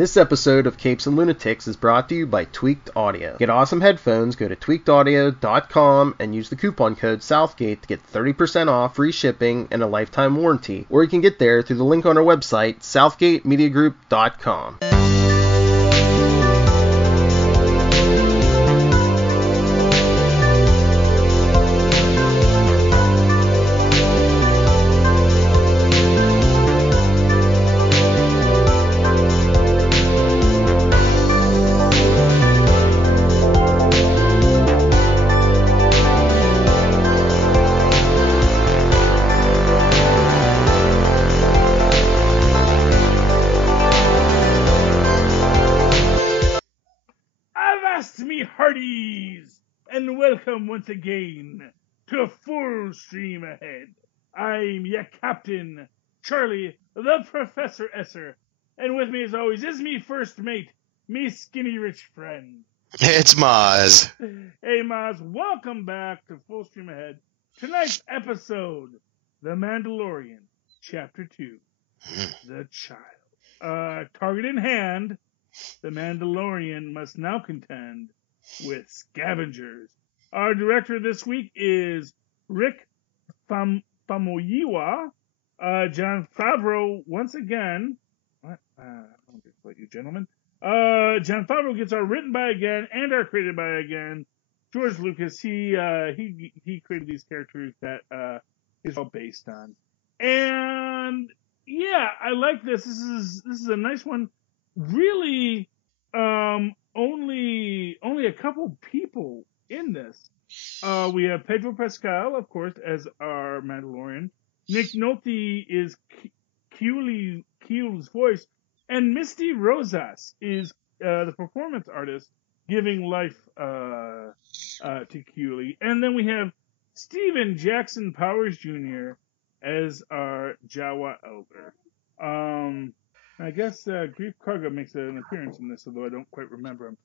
This episode of Capes and Lunatics is brought to you by Tweaked Audio. Get awesome headphones, go to tweakedaudio.com and use the coupon code Southgate to get 30% off, free shipping, and a lifetime warranty. Or you can get there through the link on our website, southgatemediagroup.com. Welcome once again to Full Stream Ahead. I'm your captain, Charlie, the Professor Esser, and with me as always is me first mate, me skinny rich friend. It's Mozz. Hey Mozz, welcome back to Full Stream Ahead. Tonight's episode, The Mandalorian, Chapter 2, The Child. Target in hand, the Mandalorian must now contend with scavengers. Our director this week is Rick Famuyiwa. Jon Favreau, once again. What? What, you gentlemen? Jon Favreau gets our written by again and our created by again. George Lucas, he created these characters that is all based on. And yeah, I like this. This is a nice one. Really, only a couple people in this. We have Pedro Pascal, of course, as our Mandalorian. Nick Nolte is Keel's voice. And Misty Rosas is the performance artist giving life to Keeley. And then we have Stephen Jackson Powers Jr. as our Jawa Elder. I guess Grief Karga makes an appearance in this, although I don't quite remember him.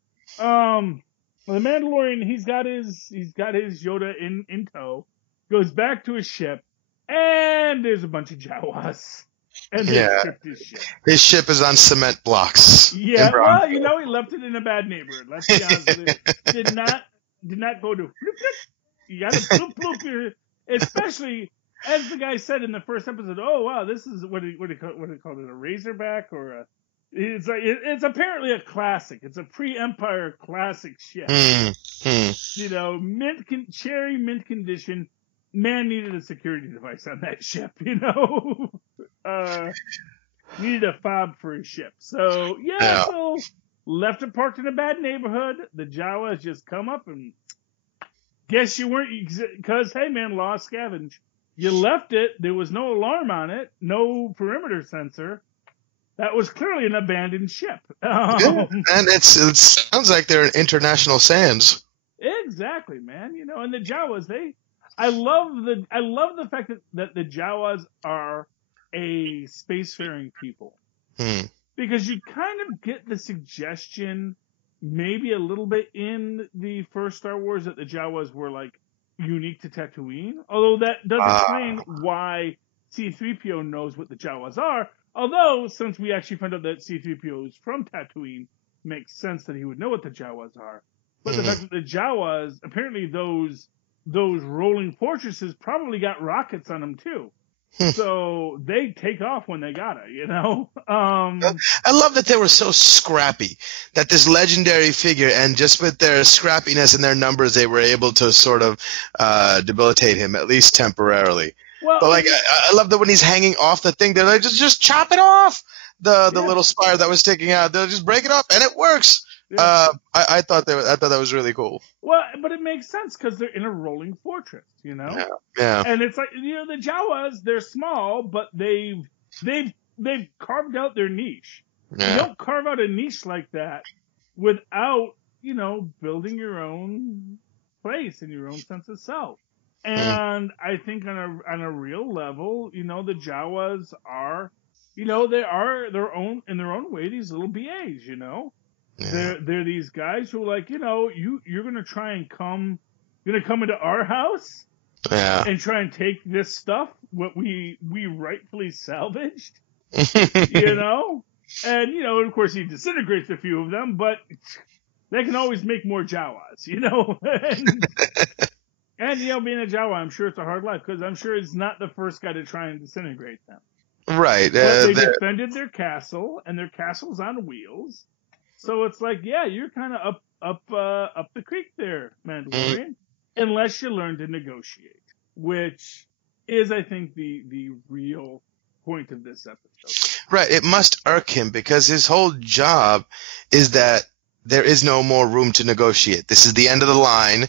The Mandalorian, he's got his Yoda in tow, goes back to his ship, and there's a bunch of Jawas. And they stripped his ship. His ship is on cement blocks. Yeah, well, he left it in a bad neighborhood. Let's be honest with you. Did not go to floop. You gotta floop floop. Especially, as the guy said in the first episode, oh wow, this is what do you call it, a Razorback or a... It's apparently a classic. It's a pre-Empire classic ship. Cherry mint condition. Man needed a security device on that ship, needed a fob for his ship. So, so left it parked in a bad neighborhood. The Jawas just come up and guess you weren't, because, hey man, lost scavenge. You left it. There was no alarm on it. No perimeter sensor. That was clearly an abandoned ship. And it sounds like they're in international sands. Exactly, man. And the Jawas, I love the fact that the Jawas are a spacefaring people. Because you kind of get the suggestion, maybe a little bit in the first Star Wars, that the Jawas were like unique to Tatooine. Although that does explain why C-3PO knows what the Jawas are. Although, since we actually found out that C-3PO is from Tatooine, makes sense that he would know what the Jawas are. But the fact that the Jawas, apparently those rolling fortresses probably got rockets on them too. So they take off when they gotta, I love that they were so scrappy, that this legendary figure, and just with their scrappiness and their numbers, they were able to sort of debilitate him, at least temporarily. Well, but I love that when he's hanging off the thing, they're like, just chop it off. The little spire that was sticking out, they'll just break it up, and it works. Yeah. I thought that was really cool. Well, but it makes sense because they're in a rolling fortress, Yeah. And it's like, the Jawas, they're small, but they've carved out their niche. Yeah. You don't carve out a niche like that without, building your own place and your own sense of self. And I think on a real level, the Jawas are, they are in their own way, these little BAs, Yeah. They're these guys who are like, you're gonna try and come into our house, and try and take this stuff, what we rightfully salvaged, And, you know, of course he disintegrates a few of them, but they can always make more Jawas, you know? And, you know, being a Jawa, I'm sure it's a hard life, because I'm sure it's not the first guy to try and disintegrate them. Right. But they defended their castle, and their castle's on wheels. So it's like, yeah, you're kind of up the creek there, Mandalorian, unless you learn to negotiate, which is, I think, the real point of this episode. Right. It must irk him because his whole job is that there is no more room to negotiate. This is the end of the line,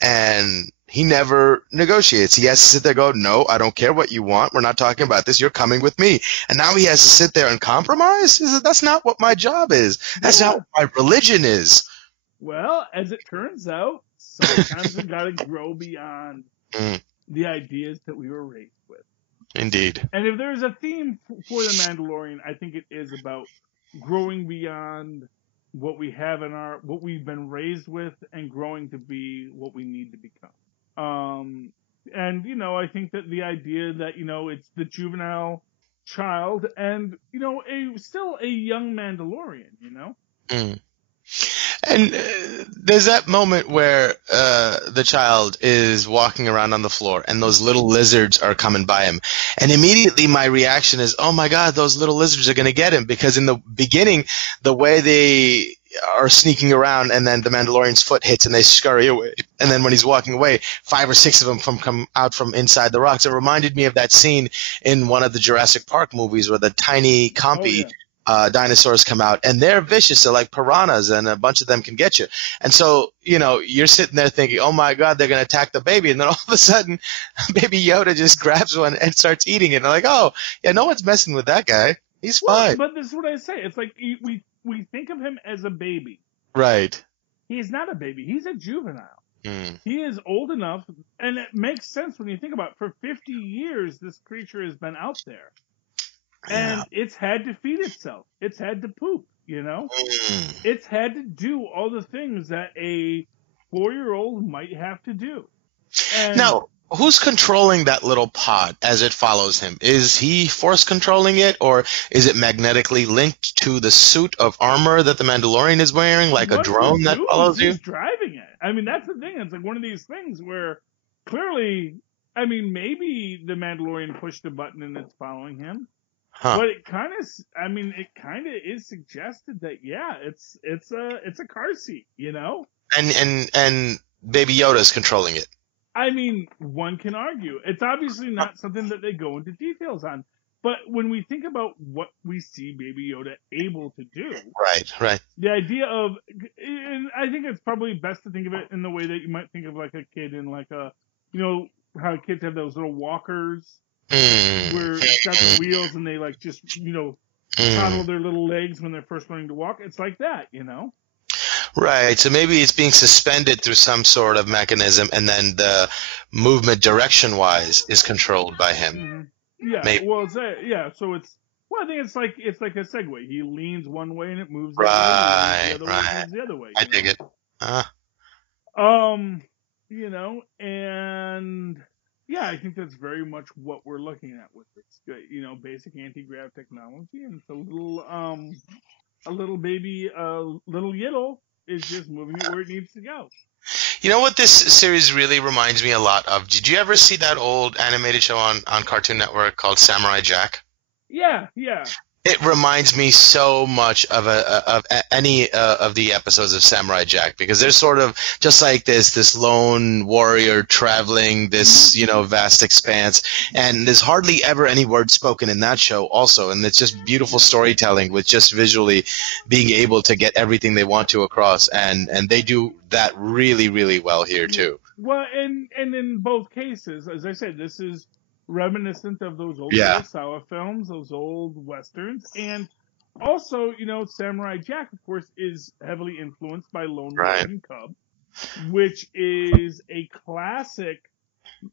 and he never negotiates. He has to sit there and go, no, I don't care what you want. We're not talking about this. You're coming with me. And now he has to sit there and compromise? That's not what my job is. That's not what my religion is. Well, as it turns out, sometimes we got to grow beyond the ideas that we were raised with. Indeed. And if there's a theme for The Mandalorian, I think it is about growing beyond what we have what we've been raised with, and growing to be what we need to become. And, you know, I think that the idea that, you know, it's the juvenile child and, you know, still a young Mandalorian, you know? And there's that moment where the child is walking around on the floor and those little lizards are coming by him. And immediately my reaction is, oh my God, those little lizards are going to get him. Because in the beginning, the way they are sneaking around and then the Mandalorian's foot hits and they scurry away. And then when he's walking away, 5 or 6 of them come out from inside the rocks. It reminded me of that scene in one of the Jurassic Park movies where the tiny compy dinosaurs come out, and they're vicious. They're like piranhas, and a bunch of them can get you. And so, you know, you're sitting there thinking, oh my God, they're going to attack the baby. And then all of a sudden, Baby Yoda just grabs one and starts eating it. And they're like, oh, yeah, no one's messing with that guy. He's fine. But this is what I say. It's like we think of him as a baby. Right. He's not a baby. He's a juvenile. He is old enough, and it makes sense when you think about it. For 50 years, this creature has been out there. And it's had to feed itself. It's had to poop, you know? It's had to do all the things that a 4-year-old might have to do. And now, who's controlling that little pod as it follows him? Is he force controlling it, or is it magnetically linked to the suit of armor that the Mandalorian is wearing, like a drone that follows you? He's driving it. I mean, that's the thing. It's like one of these things where clearly, I mean, maybe the Mandalorian pushed a button and it's following him. But it kind of is suggested that, yeah, it's a car seat, you know? And Baby Yoda's controlling it. I mean, one can argue. It's obviously not something that they go into details on. But when we think about what we see Baby Yoda able to do. Right. The idea of, and I think it's probably best to think of it in the way that you might think of like a kid in like a, you know, how kids have those little walkers. Where it's got the wheels and they like just, you know, toddle their little legs when they're first learning to walk. It's like that, you know? Right. So maybe it's being suspended through some sort of mechanism, and then the movement direction-wise is controlled by him. Yeah. Maybe. Well, so I think it's like a Segway. He leans one way and it moves the other way. It moves the other way. I dig it. You know, and yeah, I think that's very much what we're looking at with this, you know, basic anti-grav technology, and it's a little baby, little Yiddle is just moving it where it needs to go. You know what this series really reminds me a lot of? Did you ever see that old animated show on Cartoon Network called Samurai Jack? Yeah. It reminds me so much of any of the episodes of Samurai Jack, because they're sort of just like this lone warrior traveling this, you know, vast expanse, and there's hardly ever any words spoken in that show also, and it's just beautiful storytelling with just visually being able to get everything they want to across, and they do that really, really well here too. Well, and in both cases, as I said, this is reminiscent of those old Kurosawa films, those old westerns, and also, you know, Samurai Jack, of course, is heavily influenced by Lone Wolf and Cub, which is a classic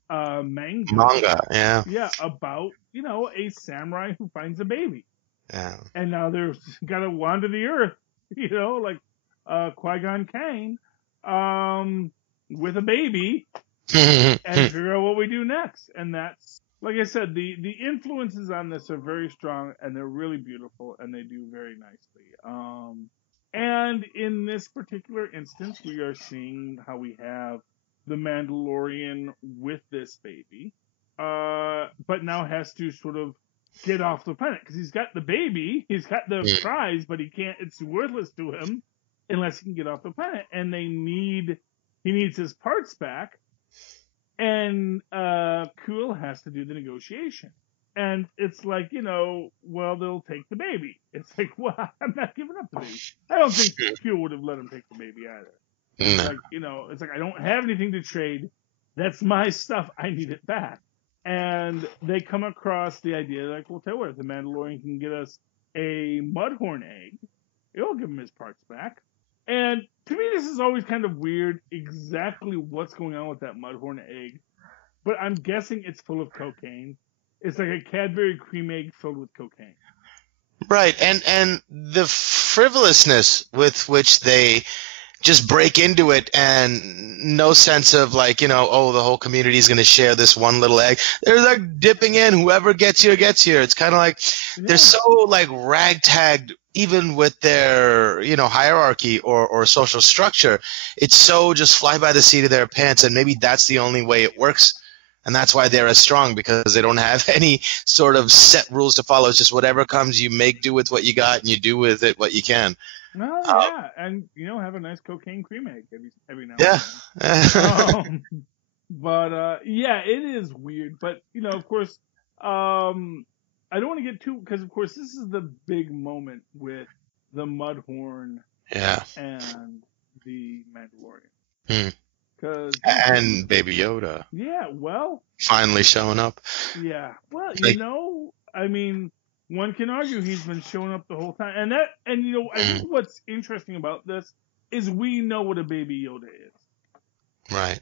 manga. Yeah, about, you know, a samurai who finds a baby. Yeah. And now they're got to wander the earth, you know, like Qui-Gon Kane, with a baby, and figure out what we do next. And that's like I said, the influences on this are very strong, and they're really beautiful, and they do very nicely. And in this particular instance, we are seeing how we have the Mandalorian with this baby, but now has to sort of get off the planet because he's got the baby, he's got the prize, but he can't. It's worthless to him unless he can get off the planet, and he needs his parts back, and Kuiil has to do the negotiation. And it's like, well, they'll take the baby. It's like, well, I'm not giving up the baby. I don't think Kuiil would have let him take the baby either. It's like, it's like, I don't have anything to trade. That's my stuff. I need it back. And they come across the idea, like, well, tell you what, if the Mandalorian can get us a Mudhorn egg, it'll give him his parts back. And to me, this is always kind of weird exactly what's going on with that Mudhorn egg. But I'm guessing it's full of cocaine. It's like a Cadbury cream egg filled with cocaine. Right, and the frivolousness with which they just break into it, and no sense of like, the whole community is going to share this one little egg. They're like dipping in. Whoever gets here gets here. It's kind of like they're so like ragtagged, even with their hierarchy or social structure. It's so just fly by the seat of their pants, and maybe that's the only way it works. And that's why they're as strong, because they don't have any sort of set rules to follow. It's just whatever comes, you make do with what you got, and you do with it what you can. Well, yeah, and have a nice cocaine cream egg every now and then. But yeah, it is weird. But of course, I don't want to get too, because of course this is the big moment with the Mudhorn and the Mandalorian. And Baby Yoda. Yeah, well. Finally showing up. Yeah, well, I mean, one can argue he's been showing up the whole time. I think what's interesting about this is we know what a Baby Yoda is. Right.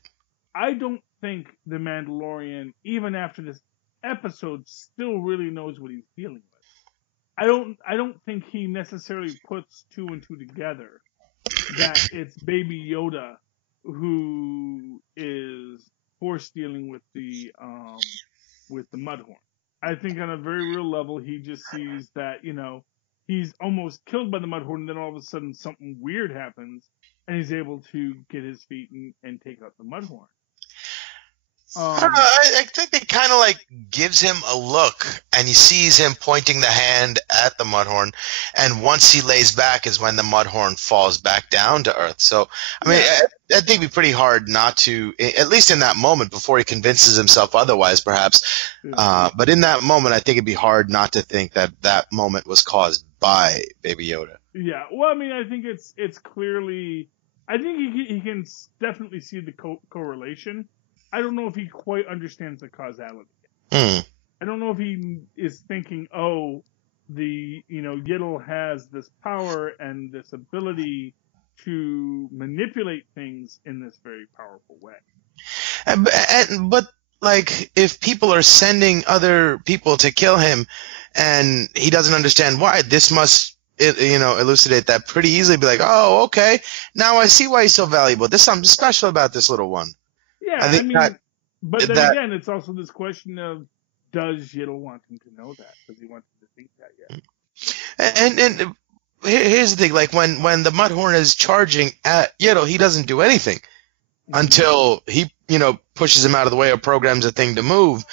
I don't think the Mandalorian, even after this episode, still really knows what he's dealing with. I don't think he necessarily puts two and two together that it's Baby Yoda who is force dealing with the Mudhorn. I think on a very real level, he just sees that, he's almost killed by the Mudhorn, and then all of a sudden something weird happens, and he's able to get his feet and take out the Mudhorn. I don't know, I think it kind of like gives him a look, and he sees him pointing the hand at the Mudhorn, and once he lays back is when the Mudhorn falls back down to Earth. So, I mean, I think it'd be pretty hard not to, at least in that moment, before he convinces himself otherwise, perhaps. But in that moment, I think it'd be hard not to think that moment was caused by Baby Yoda. Yeah, well, I mean, I think it's clearly, I think he can definitely see the correlation. I don't know if he quite understands the causality. I don't know if he is thinking, Yiddle has this power and this ability to manipulate things in this very powerful way. But like, if people are sending other people to kill him, and he doesn't understand why, this must elucidate that pretty easily. Be like, oh, okay, now I see why he's so valuable. There's something special about this little one. Yeah, I mean, but then again, it's also this question of, does Yiddle want him to know that? Does he want him to think that yet? And here's the thing, like when the Mudhorn is charging at Yiddle, he doesn't do anything until he, pushes him out of the way or programs a thing to move.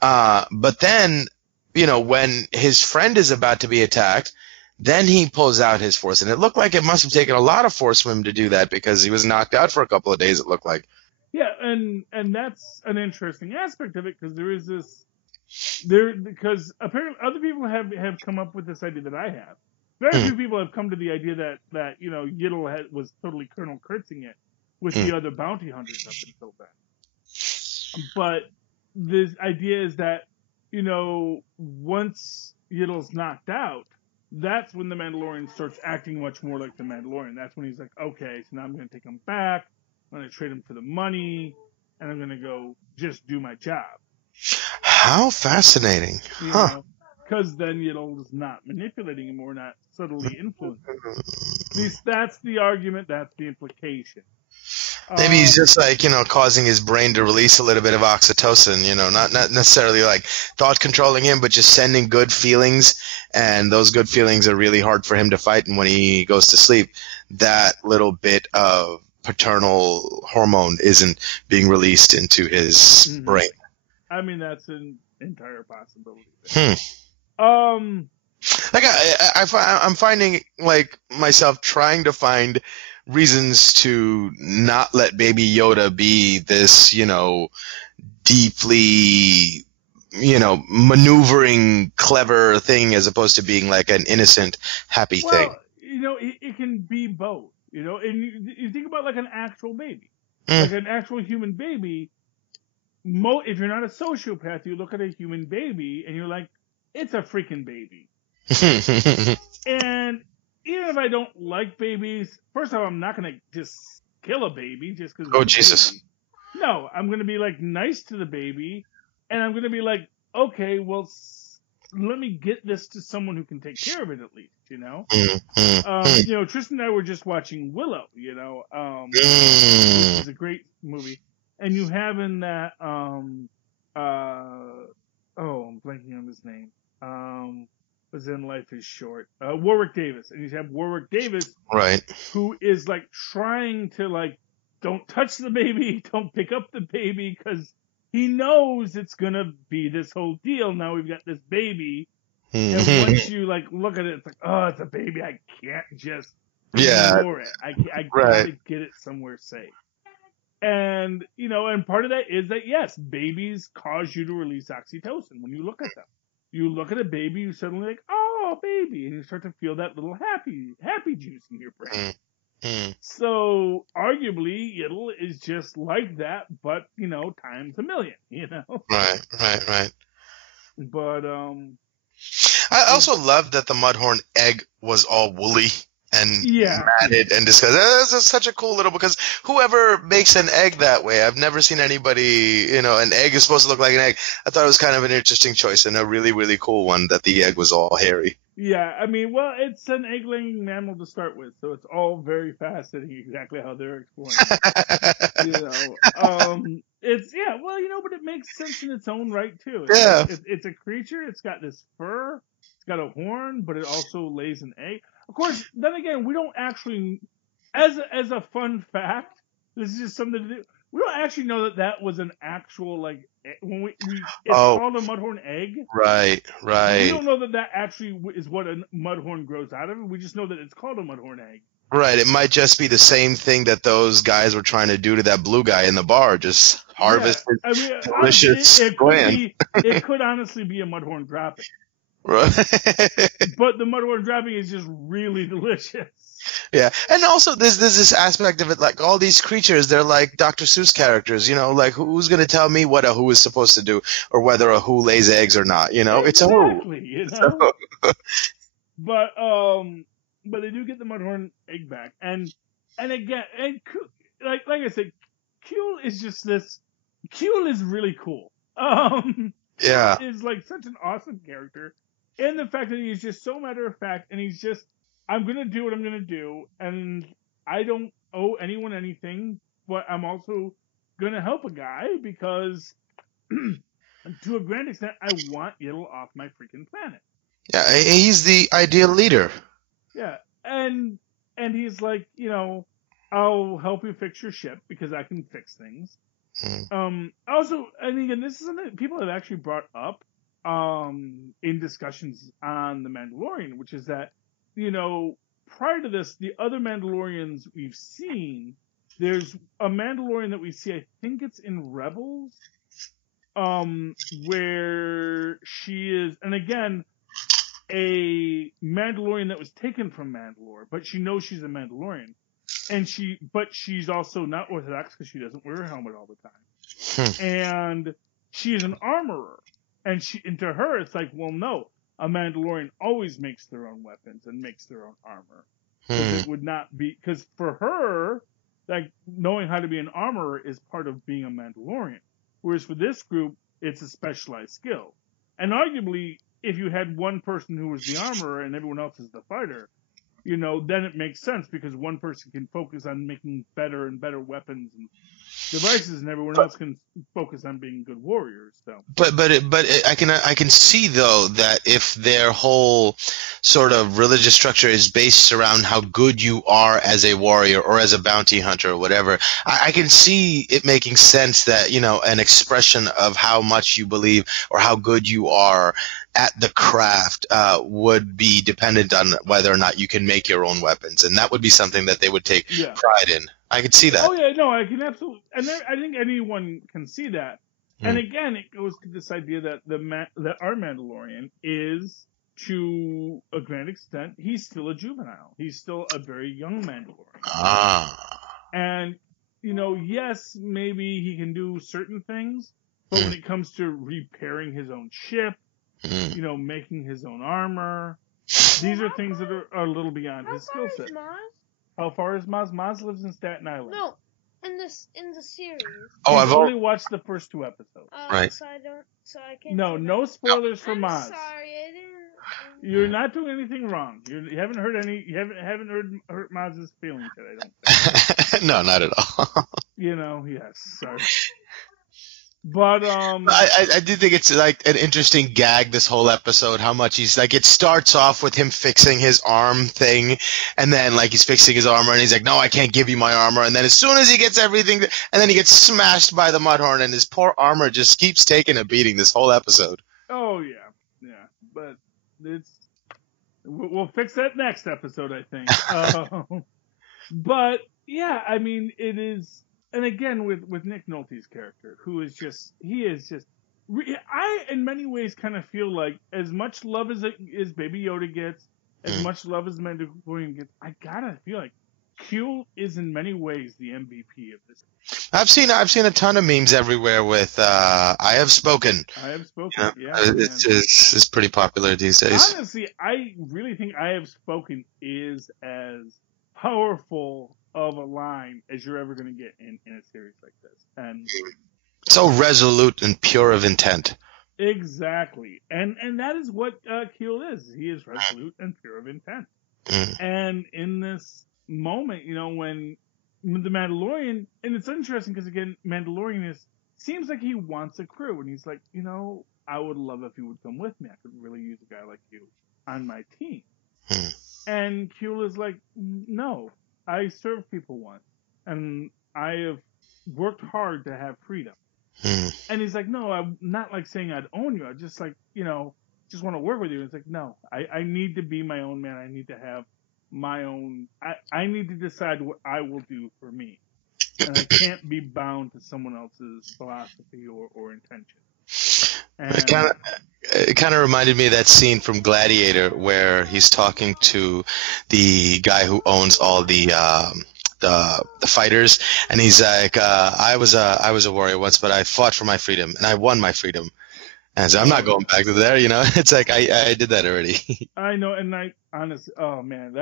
But then, when his friend is about to be attacked, then he pulls out his force. And it looked like it must have taken a lot of force for him to do that, because he was knocked out for a couple of days, it looked like. Yeah, and that's an interesting aspect of it, because there is this, because apparently other people have come up with this idea that I have. Very few people have come to the idea that Yiddle was totally Colonel Kurtzing it with the other bounty hunters up until then. But this idea is that, once Yiddle's knocked out, that's when the Mandalorian starts acting much more like the Mandalorian. That's when he's like, okay, so now I'm going to take him back. I'm going to trade him for the money, and I'm going to go just do my job. How fascinating. Because then Yiddle is not manipulating him or not subtly influencing him. At least that's the argument, that's the implication. Maybe he's just like, causing his brain to release a little bit of oxytocin, not necessarily like thought controlling him, but just sending good feelings. And those good feelings are really hard for him to fight. And when he goes to sleep, that little bit of paternal hormone isn't being released into his brain. I mean, that's an entire possibility. Like I'm finding like myself trying to find reasons to not let Baby Yoda be this, deeply, maneuvering, clever thing as opposed to being like an innocent, happy thing. It can be both, and you think about like an actual baby, like an actual human baby. If you're not a sociopath, you look at a human baby and you're like, it's a freaking baby. And even if I don't like babies, first of all, I'm not going to just kill a baby just because. Oh, Jesus. Baby. No, I'm going to be like nice to the baby, and I'm going to be like, okay, well, let me get this to someone who can take care of it at least, Tristan and I were just watching Willow, which is a great movie, and you have in that, I'm blanking on his name. Was in Life is Short. Warwick Davis. And you have Warwick Davis, right, who is like trying to like, don't touch the baby, don't pick up the baby, because he knows it's gonna be this whole deal. Now we've got this baby, and once you like look at it, it's like, oh, it's a baby. I can't just ignore it. I gotta get it somewhere safe. And and part of that is that yes, babies cause you to release oxytocin when you look at them. You look at a baby, you suddenly like, oh, baby, and you start to feel that little happy juice in your brain. So arguably, Yiddle is just like that, but times a million. Right. But I also love that the Mudhorn egg was all woolly and matted and discussed. That's such a cool little, because whoever makes an egg that way, I've never seen anybody, an egg is supposed to look like an egg. I thought it was kind of an interesting choice and a really, really cool one that the egg was all hairy. Yeah, I mean, well, it's an egg-laying mammal to start with, so it's all very fascinating exactly how they're exploring it. But it makes sense in its own right, too. It's a creature, it's got this fur, it's got a horn, but it also lays an egg. Of course, then again, we don't actually, as a fun fact, this is just something to do. We don't actually know that was an actual, like, when it's called a mudhorn egg. Right. We don't know that actually is what a mudhorn grows out of. We just know that it's called a mudhorn egg. Right. It might just be the same thing that those guys were trying to do to that blue guy in the bar, just harvest his delicious gland. It could honestly be a mudhorn dropping. Right. But the mudhorn dropping is just really delicious. Yeah, and also there's this aspect of it, like all these creatures, they're like Dr. Seuss characters, like who's going to tell me what a who is supposed to do, or whether a who lays eggs or not, It's a who. But they do get the mudhorn egg back, and again, and like I said, Kuehl is just this. Kuehl is really cool. Yeah, is like such an awesome character, and the fact that he's just so matter of fact, and he's just, I'm gonna do what I'm gonna do, and I don't owe anyone anything, but I'm also gonna help a guy because, to a grand extent, I want Yiddle off my freaking planet. Yeah, he's the ideal leader. Yeah, and he's like, I'll help you fix your ship because I can fix things. Also, and again, this is something that people have actually brought up in discussions on The Mandalorian, which is that, prior to this, the other Mandalorians we've seen, there's a Mandalorian that we see, I think it's in Rebels, where she is, and again, a Mandalorian that was taken from Mandalore, but she knows she's a Mandalorian. But she's also not Orthodox because she doesn't wear her helmet all the time. And she is an armorer. And to her, it's like, well, no, a Mandalorian always makes their own weapons and makes their own armor. It would not be, because for her, like, knowing how to be an armorer is part of being a Mandalorian. Whereas for this group, it's a specialized skill. And arguably, if you had one person who was the armorer and everyone else is the fighter, then it makes sense because one person can focus on making better and better weapons and devices, and everyone else can focus on being good warriors. So, I can see though that if their whole sort of religious structure is based around how good you are as a warrior or as a bounty hunter or whatever, I can see it making sense that an expression of how much you believe or how good you are at the craft would be dependent on whether or not you can make your own weapons, and that would be something that they would take pride in. I could see that. Oh yeah, no, I can absolutely, and I think anyone can see that. And again, it goes to this idea that that our Mandalorian is, to a grand extent, he's still a juvenile. He's still a very young Mandalorian. And yes, maybe he can do certain things, but when it comes to repairing his own ship, making his own armor, these are things that are a little beyond his skill set. How far is Mozz? Mozz lives in Staten Island. No, in the series. Oh, I've only watched the first 2 episodes. Right. So I can't. No spoilers for Mozz. I'm sorry, I didn't. You're not doing anything wrong. You haven't hurt hurt Mozz's feelings yet, I don't think. No, not at all. Yes, sorry. But I do think it's like an interesting gag, this whole episode, how much he's like, it starts off with him fixing his arm thing, and then like he's fixing his armor and he's like, no, I can't give you my armor, and then as soon as he gets everything, and then he gets smashed by the Mudhorn, and his poor armor just keeps taking a beating this whole episode. Oh yeah, but we'll fix that next episode, I think. But yeah, I mean, it is. And again, with Nick Nolte's character, I in many ways kind of feel like as much love as Baby Yoda gets, as much love as Mandalorian gets, I gotta feel like Q is in many ways the MVP of this. I've seen a ton of memes everywhere with I have spoken. I have spoken, yeah. It's pretty popular these days. Honestly, I really think I have spoken is as powerful of a line as you're ever going to get in a series like this. And so resolute and pure of intent. Exactly. And that is what Keel is. He is resolute and pure of intent. And in this moment, when the Mandalorian, and it's interesting because again, Mandalorian seems like he wants a crew, and he's like, I would love if you would come with me. I could really use a guy like you on my team. And Keel is like, no, I served people once, and I have worked hard to have freedom. And he's like, no, I'm not like saying I'd own you. I just like, just want to work with you. It's like, no, I need to be my own man. I need to have my own, I need to decide what I will do for me. And I can't be bound to someone else's philosophy or intention. And it kind of reminded me of that scene from Gladiator where he's talking to the guy who owns all the fighters, and he's like, I was a warrior once, but I fought for my freedom and I won my freedom. And so I'm not going back to there, It's like I did that already. I know, and I honestly, oh man,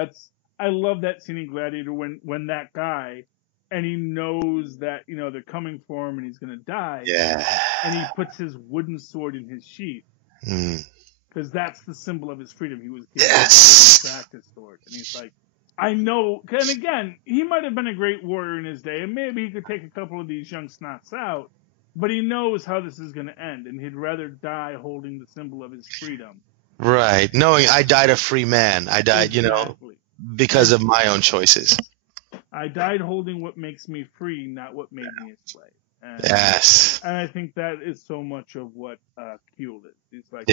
I love that scene in Gladiator when that guy, and he knows that, they're coming for him and he's going to die. Yeah. And he puts his wooden sword in his sheath. Because that's the symbol of his freedom. He was given his practice sword. And he's like, I know. And again, he might have been a great warrior in his day, and maybe he could take a couple of these young snots out, but he knows how this is going to end, and he'd rather die holding the symbol of his freedom. Right. Knowing I died a free man. I died, because of my own choices. I died holding what makes me free, not what made me a slave. And, yes. And I think that is so much of what Kuehl is. He's like,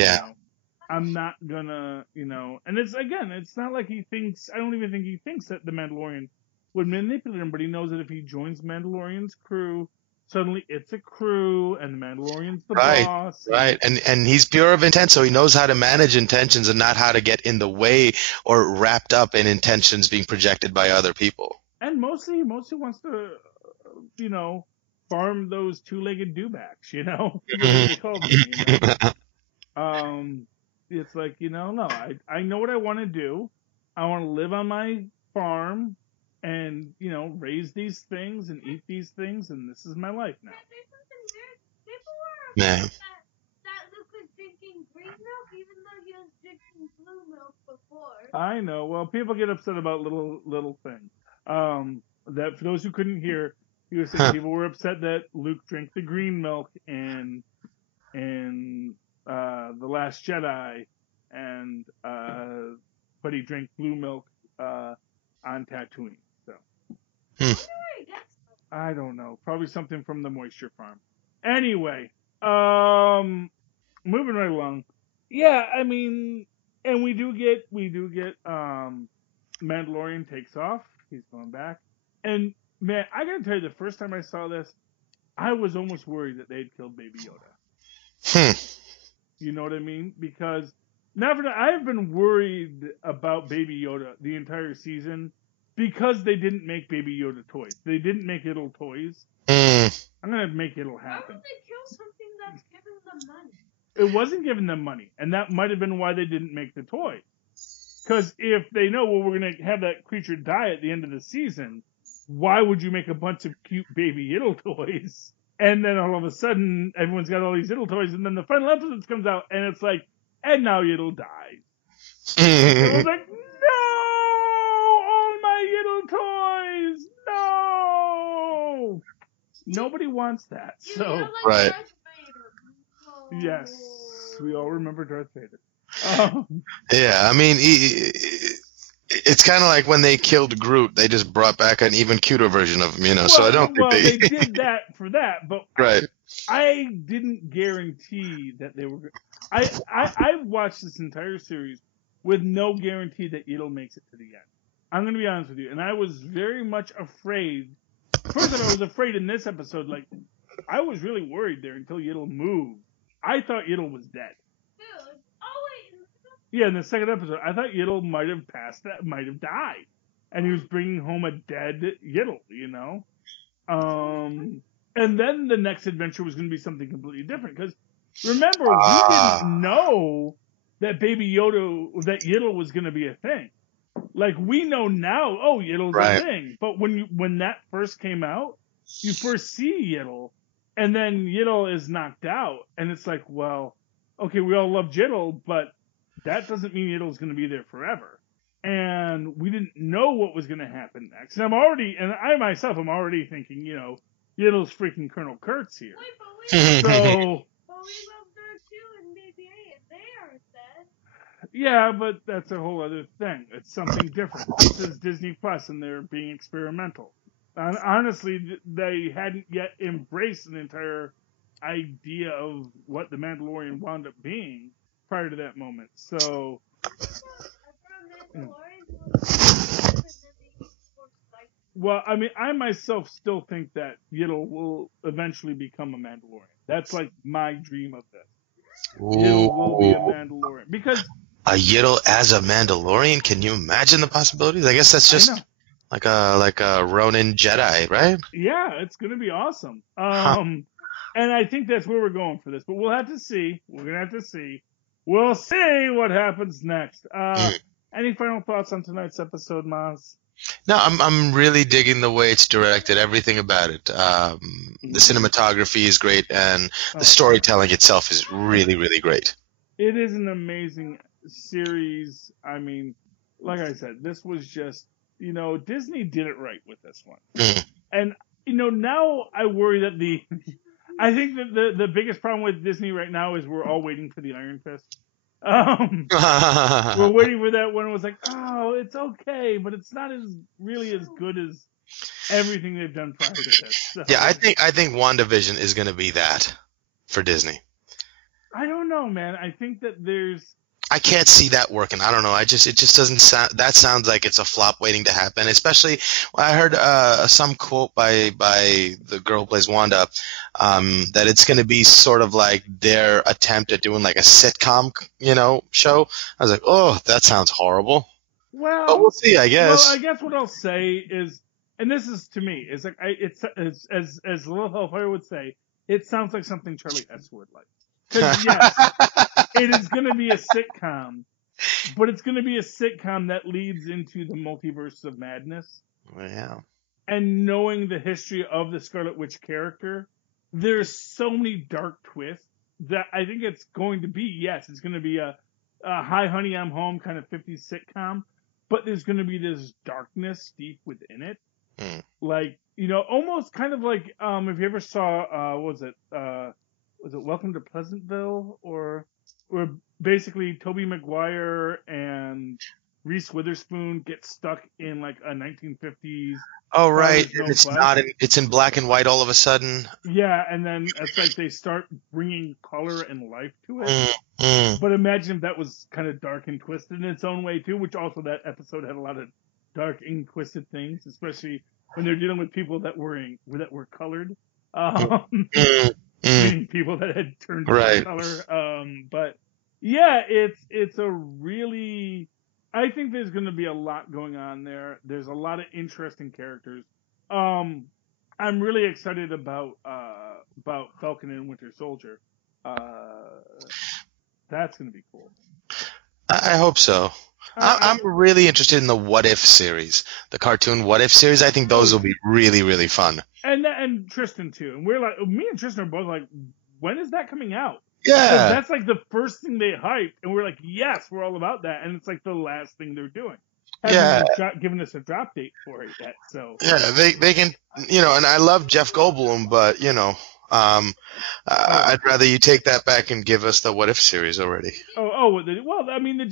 I'm not gonna, and it's not like he thinks, I don't even think he thinks that the Mandalorian would manipulate him, but he knows that if he joins Mandalorian's crew, suddenly it's a crew, and the Mandalorian's the boss. Right, and he's pure of intent, so he knows how to manage intentions and not how to get in the way or wrapped up in intentions being projected by other people. And mostly he wants to, farm those two-legged dewbacks, They call them, It's like, no, I know what I want to do. I want to live on my farm and, raise these things and eat these things, and this is my life now. People were upset that Luke was drinking green milk, even though he was drinking blue milk before. I know. Well, people get upset about little things. That for those who couldn't hear, he was saying people were upset that Luke drank the green milk in The Last Jedi, and but he drank blue milk on Tatooine. So I don't know. Probably something from the moisture farm. Anyway, moving right along. Yeah, I mean, and we do get Mandalorian takes off. He's going back. And man, I gotta tell you, the first time I saw this, I was almost worried that they'd killed Baby Yoda. You know what I mean? Because I've been worried about Baby Yoda the entire season because they didn't make Baby Yoda toys. They didn't make It'll toys. I'm gonna make It'll happen. Why would they kill something that's giving them money? It wasn't giving them money, and that might have been why they didn't make the toy. Because if they know, well, we're going to have that creature die at the end of the season, why would you make a bunch of cute baby It'll toys? And then all of a sudden, everyone's got all these It'll toys, and then the final episode comes out, and it's like, and now It'll dies. I was like, no! All my It'll toys! No! Nobody wants that, so... Right. Yes, we all remember Darth Vader. Yeah, I mean, it's kind of like when they killed Groot, they just brought back an even cuter version of him, you know. So I don't think they did that for that, but right. I didn't guarantee that they were. I watched this entire series with no guarantee that It'll makes it to the end. I'm going to be honest with you, and I was very much afraid. First of all, I was afraid in this episode, like I was really worried there until It'll moved. I thought It'll was dead. Dude, yeah, in the second episode, I thought It'll might have died. And he was bringing home a dead It'll, you know? And then the next adventure was going to be something completely different. Because, remember, we didn't know that Baby Yoda, that It'll was going to be a thing. Like, we know now, oh, Yittle's a thing. But when that first came out, you first see Yittle, and then Yittle is knocked out, and it's like, well, okay, we all love Yittle, but that doesn't mean Yittle's going to be there forever. And we didn't know what was going to happen next. And I myself am already thinking, you know, Yittle's freaking Colonel Kurtz here. wait, but we love her too, and Baby A, and they aren't dead. Yeah, but that's a whole other thing. It's something different. This is Disney Plus, and they're being experimental. And honestly, they hadn't yet embraced an entire idea of what the Mandalorian wound up being prior to that moment. So, well, I mean, I myself still think that Yittle will eventually become a Mandalorian. That's like my dream of this. Yittle will be a Mandalorian because a Yittle as a Mandalorian. Can you imagine the possibilities? I guess that's just like a Ronin Jedi, right? Yeah, it's gonna be awesome. And I think that's where we're going for this. But we'll have to see. We're gonna have to see. We'll see what happens next. Any final thoughts on tonight's episode, Mozz? No, I'm really digging the way it's directed. Everything about it. The cinematography is great, and the storytelling itself is really, really great. It is an amazing series. I mean, like I said, this was just, you know, Disney did it right with this one. And, you know, now I worry that I think that the biggest problem with Disney right now is we're all waiting for the Iron Fist. We're waiting for that one. It was like, oh, it's okay, but it's not really as good as everything they've done prior to this. So, yeah, I think WandaVision is going to be that for Disney. I don't know, man. I think that I can't see that working. I don't know. It just doesn't sound. That sounds like it's a flop waiting to happen. Especially, I heard some quote by the girl who plays Wanda, that it's going to be sort of like their attempt at doing like a sitcom, you know, show. I was like, oh, that sounds horrible. Well, but we'll see. I guess. Well, I guess what I'll say is, and this is to me, it's like it's as Little Hellfire would say, it sounds like something Charlie S would like. Because yes, it is going to be a sitcom, but it's going to be a sitcom that leads into the multiverse of madness. Yeah. And knowing the history of the Scarlet Witch character, there's so many dark twists that I think it's going to be, yes, it's going to be a Hi Honey, I'm Home kind of 50s sitcom, but there's going to be this darkness deep within it. Like, almost kind of like, if you ever saw, was it Welcome to Pleasantville? Or basically Tobey Maguire and Reese Witherspoon get stuck in like a 1950s. Oh, right. It's in black and white all of a sudden. Yeah, and then it's like they start bringing color and life to it. But imagine if that was kind of dark and twisted in its own way too, which also that episode had a lot of dark and twisted things, especially when they're dealing with people that were colored. People that had turned color. But yeah, it's a really, I think there's going to be a lot going on there. There's a lot of interesting characters. I'm really excited about Falcon and Winter Soldier. That's going to be cool. I hope so. I'm really interested in the What If series, the cartoon What If series. I think those will be really, really fun. And Tristan too. And we're like, me and Tristan are both like, when is that coming out? Yeah. Because that's like the first thing they hyped, and we're like, yes, we're all about that. And it's like the last thing they're doing. Haven't given us a drop date for it yet. So yeah, they can, and I love Jeff Goldblum, but I'd rather you take that back and give us the What If series already. Well, I mean, the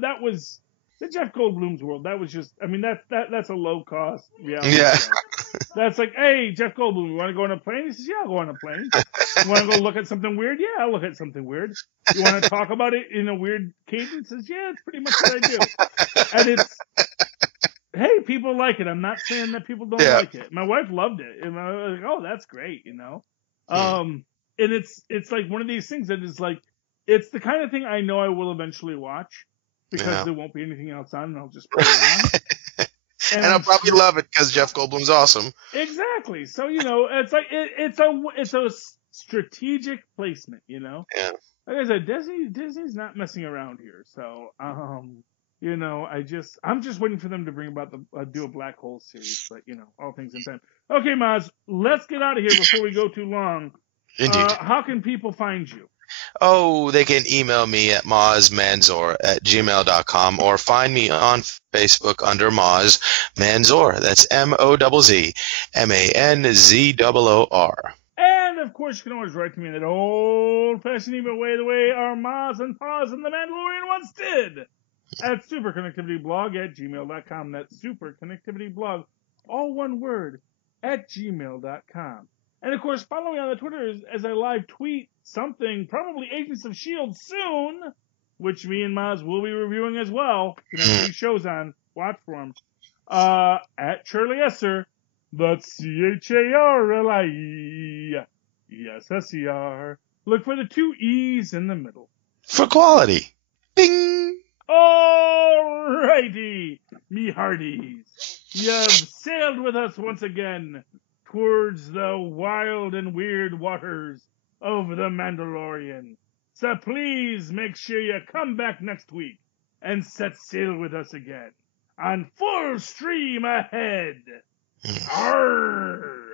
that was the Jeff Goldblum's world. That was just, I mean, that's a low cost reality show. That's like, hey, Jeff Goldblum, you want to go on a plane? He says, yeah, I'll go on a plane. You want to go look at something weird? Yeah, I'll look at something weird. You want to talk about it in a weird cadence? He says, yeah, it's pretty much what I do. And it's, hey, people like it. I'm not saying that people don't like it. My wife loved it. And I was like, oh, that's great, And it's like one of these things that is like, it's the kind of thing I know I will eventually watch because there won't be anything else on, and I'll just put it on. And I'll probably love it because Jeff Goldblum's awesome. Exactly. So it's like it's a strategic placement. Yeah. Like I said, Disney's not messing around here. So I'm just waiting for them to bring about do a Black Hole series. But all things in time. Okay, Mozz, let's get out of here before we go too long. Indeed. How can people find you? Oh, they can email me at mozzmanzor@gmail.com or find me on Facebook under Mozz Manzor. That's MozzManzor. And, of course, you can always write to me in that old-fashioned email way, the way our Mozz and Paz and the Mandalorian once did, at superconnectivityblog@gmail.com. That's superconnectivityblog, all one word, @gmail.com. And, of course, follow me on the Twitter as I live tweet something, probably Agents of S.H.I.E.L.D. soon, which me and Mozz will be reviewing as well. You have 3 shows on. Watch for them. At Charlie Esser. That's CHARLIE. Yes, SER. Look for the 2 E's in the middle. For quality. Bing! Alrighty, me hearties. You've sailed with us once again towards the wild and weird waters of the Mandalorian. So please make sure you come back next week and set sail with us again on Full Stream Ahead. Arrgh!